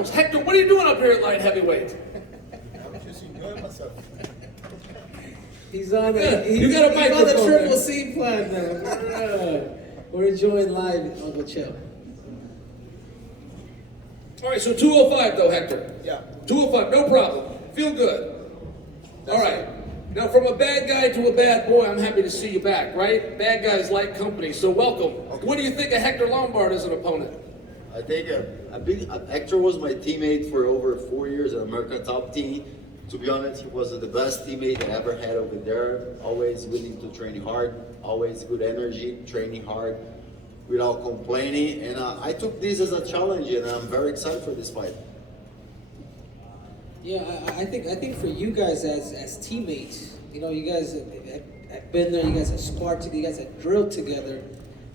pounds. Hector, what are you doing up here at light heavyweight? I'm just enjoying myself. He's on the, Yeah, he's, you got a he's on microphone the Triple there. C plan now. Yeah. We're enjoying live, Uncle Chill. All right, so 205 though, Hector. Yeah. 205, no problem. Feel good. All right. Now, from a bad guy to a bad boy, I'm happy to see you back, right? Bad guys like company, so welcome. Okay. What do you think of Hector Lombard as an opponent? I think Hector was my teammate for over 4 years at American Top Team. To be honest, he was the best teammate I ever had over there. Always willing to train hard, always good energy, training hard without complaining. And I took this as a challenge, and I'm very excited for this fight. Yeah, I think for you guys as teammates, you know, you guys have been there, you guys have sparred together, you guys have drilled together.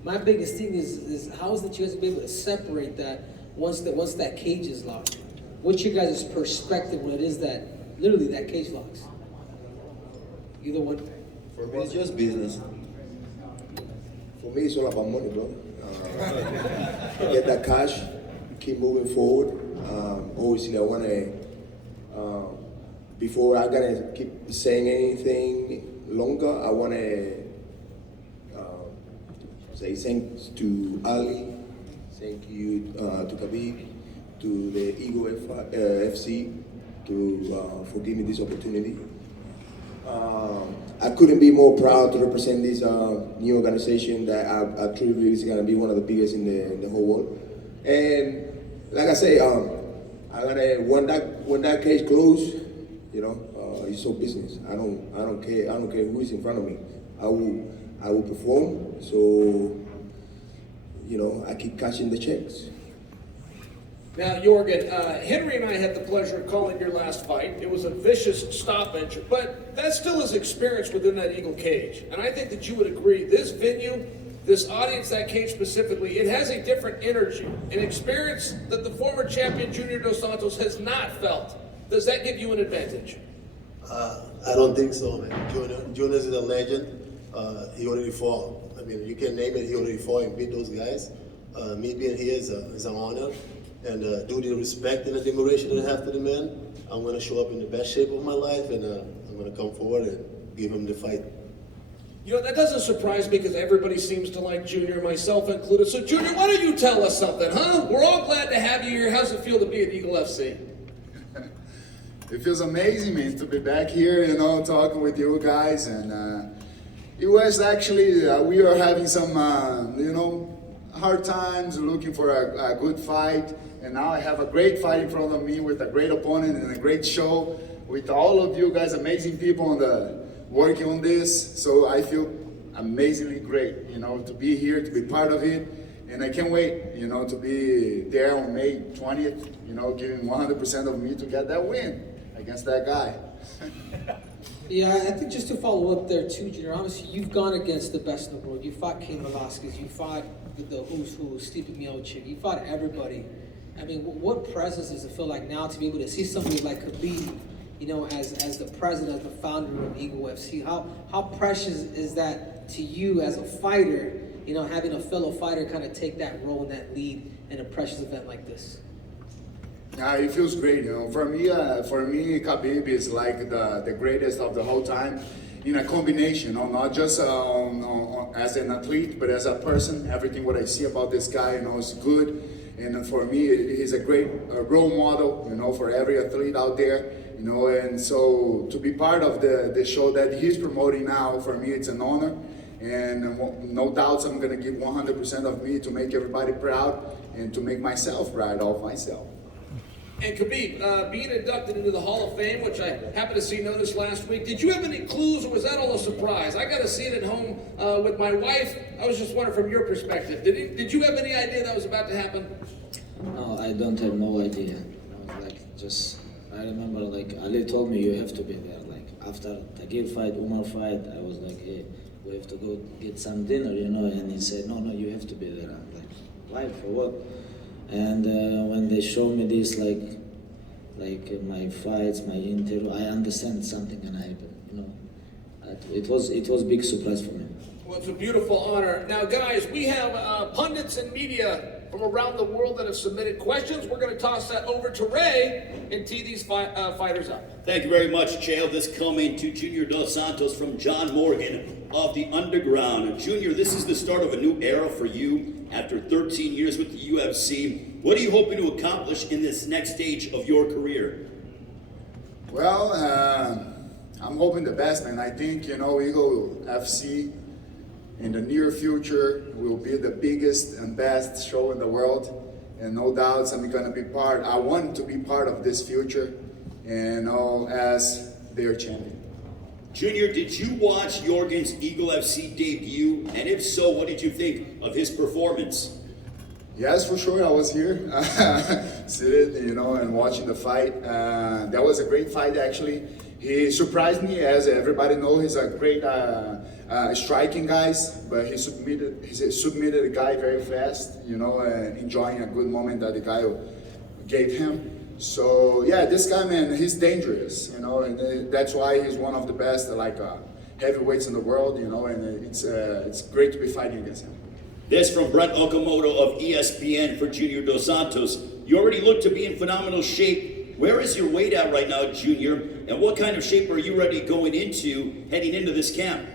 My biggest thing is how is that you guys be able to separate that once that cage is locked? What's your guys' perspective when it is that literally that cage locks? Either one. For me, it's just business. For me, it's all about money, bro. Get that cash, keep moving forward. Obviously, I want to, before I gotta keep saying anything longer, I want to say thanks to Ali, thank you to Khabib, to the Ego FC, for giving me this opportunity. I couldn't be more proud to represent this new organization that I truly believe is going to be one of the biggest in the whole world. And like I say, I gotta when that cage closes, you know, it's all business. I don't care who is in front of me. I will perform. So, you know, I keep cashing the checks. Now, Jorgen, Henry and I had the pleasure of calling your last fight. It was a vicious stoppage, but that still is experience within that Eagle cage. And I think that you would agree, this venue, this audience, that cage specifically, it has a different energy, an experience that the former champion Junior Dos Santos has not felt. Does that give you an advantage? I don't think so, man. Junior is a legend. He already fought. I mean, you can name it, he already fought and beat those guys. Me being here is an honor. And due to the respect and admiration that I have to the man, I'm going to show up in the best shape of my life, and I'm going to come forward and give him the fight. You know, that doesn't surprise me because everybody seems to like Junior, myself included. So, Junior, why don't you tell us something, huh? We're all glad to have you here. How's it feel to be at Eagle FC? It feels amazing, man, to be back here, you know, talking with you guys. And it was actually, we were having some, you know, hard times looking for a good fight. And now I have a great fight in front of me with a great opponent and a great show with all of you guys, amazing people working on this. So I feel amazingly great, you know, to be here, to be part of it. And I can't wait, you know, to be there on May 20th, you know, giving 100% of me to get that win against that guy. Yeah, I think just to follow up there too, Junior, obviously you've gone against the best in the world. You fought Cain Velasquez, you fought with the who's who, Stipe Miocic, you fought everybody. I mean, what presence does it feel like now to be able to see somebody like Khabib, you know, as the president, as the founder of Eagle UFC? How precious is that to you as a fighter, you know, having a fellow fighter kind of take that role and that lead in a precious event like this? It feels great, you know. For me, Khabib is like the greatest of the whole time in a combination, you know, not just as an athlete, but as a person. Everything what I see about this guy, you know, is good. And for me, he's a great role model, you know, for every athlete out there, you know. And so to be part of the show that he's promoting now, for me, it's an honor. And no doubts I'm going to give 100% of me to make everybody proud and to make myself proud of myself. And Khabib, being inducted into the Hall of Fame, which I happened to see noticed last week, did you have any clues or was that all a surprise? I got to see it at home with my wife. I was just wondering from your perspective, did you have any idea that was about to happen? No, I don't have no idea. I remember like Ali told me you have to be there. Like after Tagir fight, Umar fight, I was like, hey, we have to go get some dinner, you know, and he said, no, you have to be there. I'm like, why, for what? And when they show me this, like my fights, my interview, I understand something gonna happen. You know, it was big surprise for me. Well, it's a beautiful honor. Now, guys, we have pundits and media from around the world that have submitted questions. We're going to toss that over to Ray and tee these fighters up. Thank you very much, Chael. This coming to Junior Dos Santos from John Morgan of the Underground. Junior, this is the start of a new era for you after 13 years with the UFC. What are you hoping to accomplish in this next stage of your career? Well, I'm hoping the best, man. I think, Eagle FC in the near future will be the biggest and best show in the world. And no doubts I want to be part of this future, and as their champion. Junior, did you watch Jorgen's Eagle FC debut? And if so, what did you think of his performance? Yes, for sure. I was here, sitting, and watching the fight. That was a great fight, actually. He surprised me, as everybody knows. He's a great striking guy, but he submitted a guy very fast. Enjoying a good moment that the guy gave him. So yeah, this guy, man, he's dangerous. And that's why he's one of the best, heavyweights in the world. And it's great to be fighting against him. This from Brent Okamoto of ESPN for Junior Dos Santos. You already look to be in phenomenal shape. Where is your weight at right now, Junior? And what kind of shape are you ready going into, heading into this camp?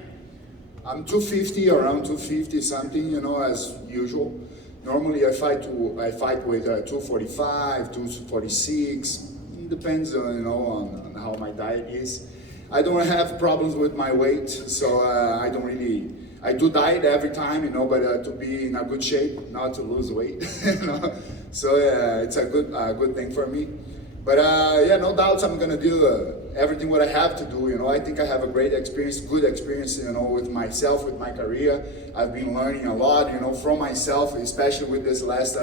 I'm 250, around 250 something, as usual. Normally I fight with 245, 246. It depends on how my diet is. I don't have problems with my weight, so I do diet every time, but to be in a good shape, not to lose weight. So it's a good thing for me. But no doubts I'm gonna do everything what I have to do. I think I have a great experience, good experience, with myself, with my career. I've been learning a lot, from myself, especially with this last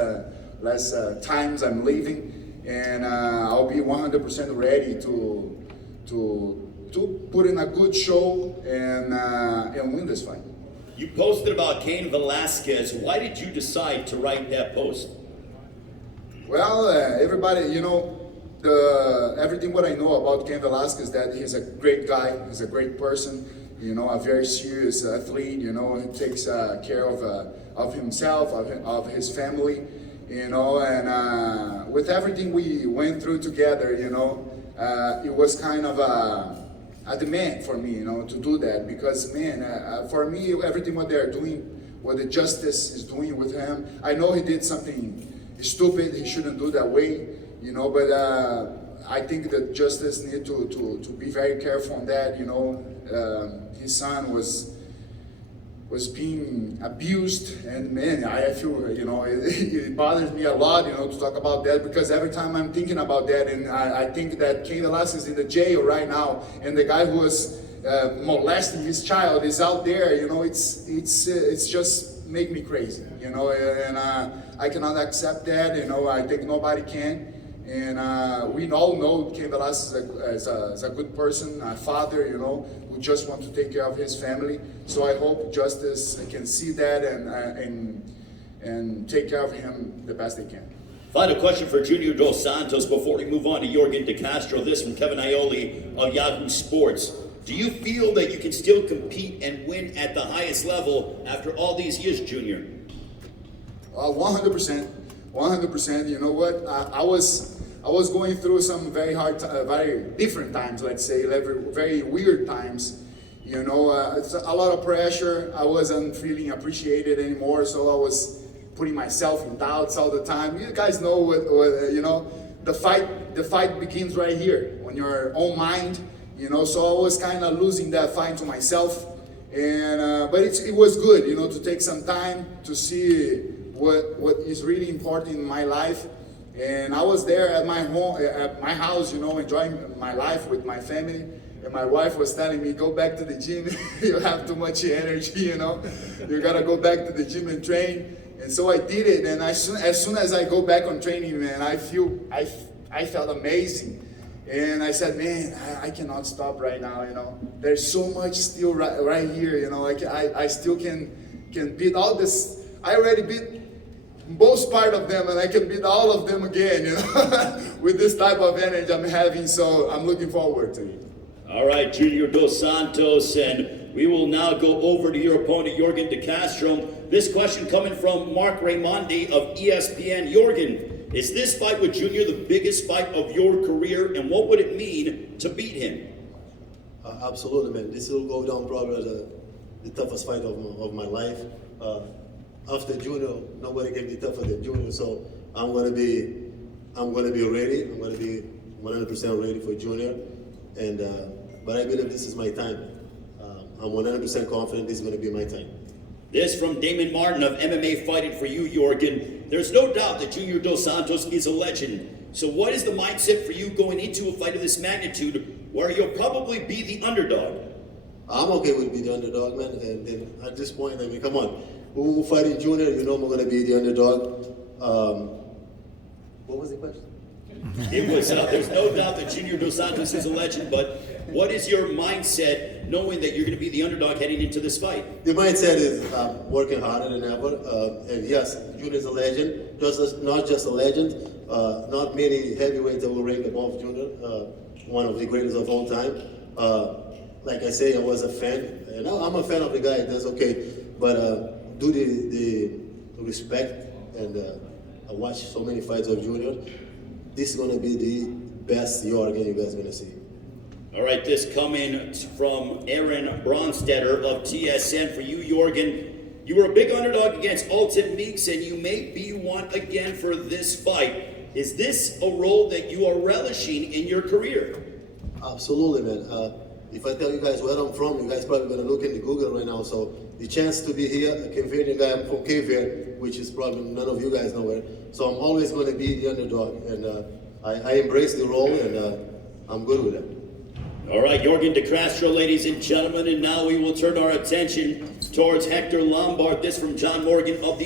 times I'm leaving, and I'll be 100% ready to put in a good show and win this fight. You posted about Cain Velasquez. Why did you decide to write that post? Well, everybody, everything what I know about Cain Velasquez, that he's a great guy, he's a great person, a very serious athlete, he takes care of himself, of his family, and with everything we went through together, it was kind of a demand for me, to do that, because for me, everything what they're doing, what the justice is doing with him, I know he did something stupid, he shouldn't do that way, but I think that justice need to be very careful on that, his son was being abused, and man, I feel, it bothers me a lot, to talk about that, because every time I'm thinking about that, and I think that Cain Velasquez is in the jail right now, and the guy who was molesting his child is out there, it's just make me crazy, and I cannot accept that, I think nobody can, and we all know Cain Velasquez is a good person, a father, who just want to take care of his family. So I hope justice can see that and take care of him the best they can. Final question for Junior Dos Santos before we move on to Jorgen De Castro. This from Kevin Aioli of Yahoo Sports. Do you feel that you can still compete and win at the highest level after all these years, Junior? 100%. 100%. You know what? I was going through some very hard, very different times, let's say, very weird times. It's a lot of pressure. I wasn't feeling appreciated anymore, so I was putting myself in doubts all the time. You guys know what the fight begins right here, on your own mind. So I was kind of losing that fight to myself, and but it was good, to take some time to see what is really important in my life. And I was there at my home, at my house, enjoying my life with my family. And my wife was telling me, go back to the gym. You have too much energy, You gotta go back to the gym and train. And so I did it. And as soon as I go back on training, man, I felt amazing. And I said, man, I cannot stop right now. There's so much still right here. I still can beat all this. I already beat most part of them, and I can beat all of them again, with this type of energy I'm having, so I'm looking forward to it. All right, Junior Dos Santos, and we will now go over to your opponent, Jorgen De Castro. This question coming from Mark Raimondi of ESPN. Jorgen, is this fight with Junior the biggest fight of your career, and what would it mean to beat him? Absolutely, man. This will go down probably the toughest fight of my life. After Junior, nobody can be tougher than Junior. So I'm gonna be ready. I'm gonna be 100% ready for Junior. And but I believe this is my time. I'm 100% confident this is gonna be my time. This from Damon Martin of MMA Fighting for You, Jorgen. There's no doubt that Junior Dos Santos is a legend. So what is the mindset for you going into a fight of this magnitude where you'll probably be the underdog? I'm okay with being the underdog, man. And then at this point, I mean, come on. Who fighting Junior, you know I'm going to be the underdog. What was the question? It was, there's no doubt that Junior Dos Santos is a legend, but what is your mindset knowing that you're going to be the underdog heading into this fight? The mindset is working harder than ever. And yes, Junior is a legend. Not just a legend. Not many heavyweights that will rank above Junior. One of the greatest of all time. Like I say, I was a fan. And I'm a fan of the guy, that's okay. But due to the respect and I watched so many fights of Junior, this is going to be the best Jorgen you guys are going to see. All right, this coming from Aaron Bronstetter of TSN for you, Jorgen. You were a big underdog against Alton Meeks, and you may be one again for this fight. Is this a role that you are relishing in your career? Absolutely, man. If I tell you guys where I'm from, you guys probably going to look into Google right now. So the chance to be here, a Cape Verdean guy, I'm from Cape Verde, which is probably none of you guys know where. So I'm always going to be the underdog, and I embrace the role, and I'm good with it. All right, Jorgen De Castro, ladies and gentlemen, and now we will turn our attention towards Hector Lombard. This from John Morgan of the